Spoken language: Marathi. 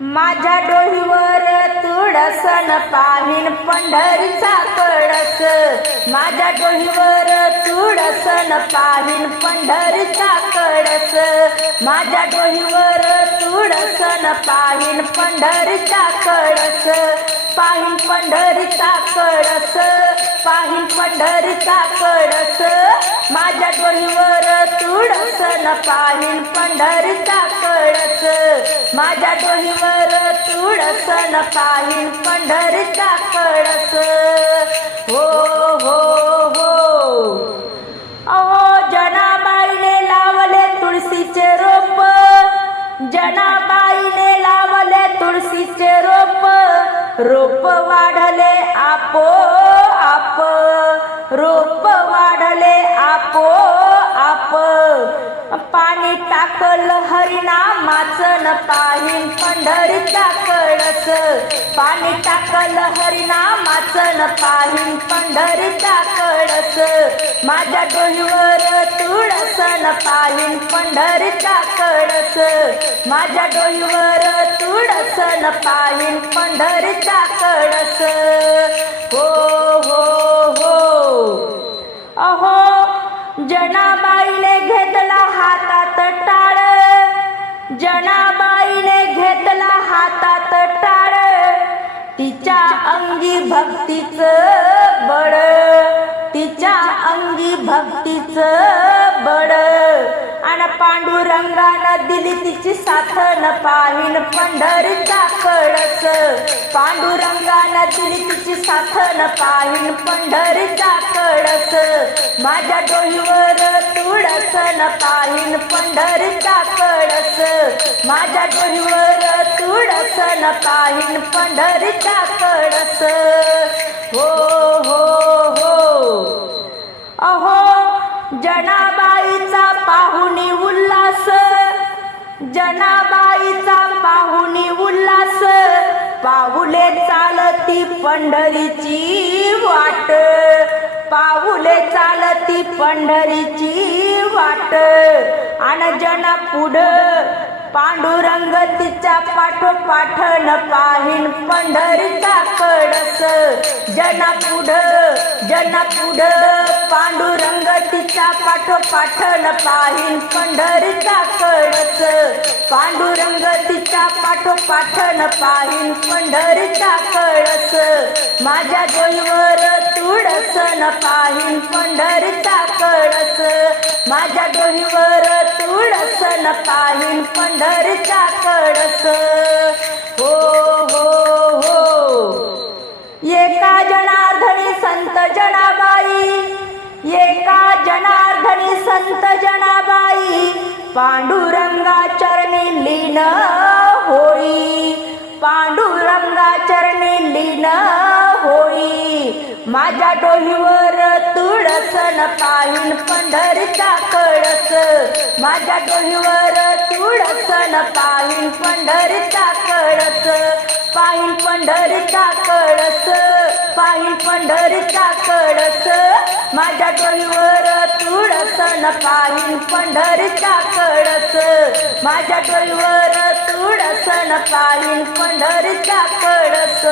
माझ्या डोहीवर तुडसन पाहिन पंढरीचा कळस. माझ्या डोहीवर तुडसन पाहिन पंढरीचा कळस. माझ्या डोहीवर तुडसन पाहिन पंढरीचा कळस. पाहिन पंढरीचा कळस पाहिन पंढरीचा कळस. माझ्या डोहीवर तुडसन पाहिन पंढरीचा कळस. माझ्या डोहीवर तुळसन पाहिन पंढरीचा कळस हो हो हो. अहो जनाबाईने लावले तुळशीचे रोप. जनाबाईने लावले तुळशीचे रोप. रोप वाढले आपो आप. रोप वाढले आपो आप. पाणी टाकल हरिनामाच न पाहिन पंढरीचा कळस पाणी टाकल हरिनामाच न पाहिन पंढरीचा कळस माझ्या डोहीवर तुळसन पाहिन पंढरीचा कळस माझ्या डोहीवर तुळसन पाहिन पंढरीचा कळस अंगी भक्तीच बळ तिच्या अंगी भक्तीच बळ आणि पांडुरंगानं दिली तिची साथन पाहिन पंढरीचा कळस. पांडुरंगानं साथन पाहिन पंढरीचा कळस माझ्या डोईवर तुळस न पाहिन पंढरीचा कळस माझ्या डोईवर तुळस न पाहिन पंढरीचा कळस हो हो हो. अहो जनाबाईचा पाहुणी उल्हास. जनाबाईचा पाहुणी उल्हास. पाहुले पंढरीची वाट. पाऊले चालती पंढरीची वाट. आणि जना पुढं पांडुरंग तिच्या पाठोपाठन पाहिन पंढरीचा कळस जना पुढं जना पुढ पांडुरंग तिच्या पाठोपाठन पाहिन पंढरीचा कडस पांडुरंग तिच्या पाठोपाठन पाहिन पंढरीचा कळस माझ्या डोईवर न पाहिन पंढरीचा कळस माझ्या डोईवर पाहिन पंढरचा कळस. हो हो हो. एका जनार्दनी संत जनाबाई एका जनार्दनी संत जनाबाई पांडुरंगा चरणी लीन होई. पांडुरंगा चरणी लीन होई. माझ्या डोहीवर दर्शन पाहिल पंढरीचा कळस. माझ्या डोहीवर तुळसन पाहिल पंढरीचा कळस. पाहिल पंढरीचा कळस पाहिल पंढरीचा कळस. माझ्या डोईवर तुळसन पाहिल पंढरीचा कळस. माझ्या डोईवर तुळसन पाहिल पंढरीचा कळस.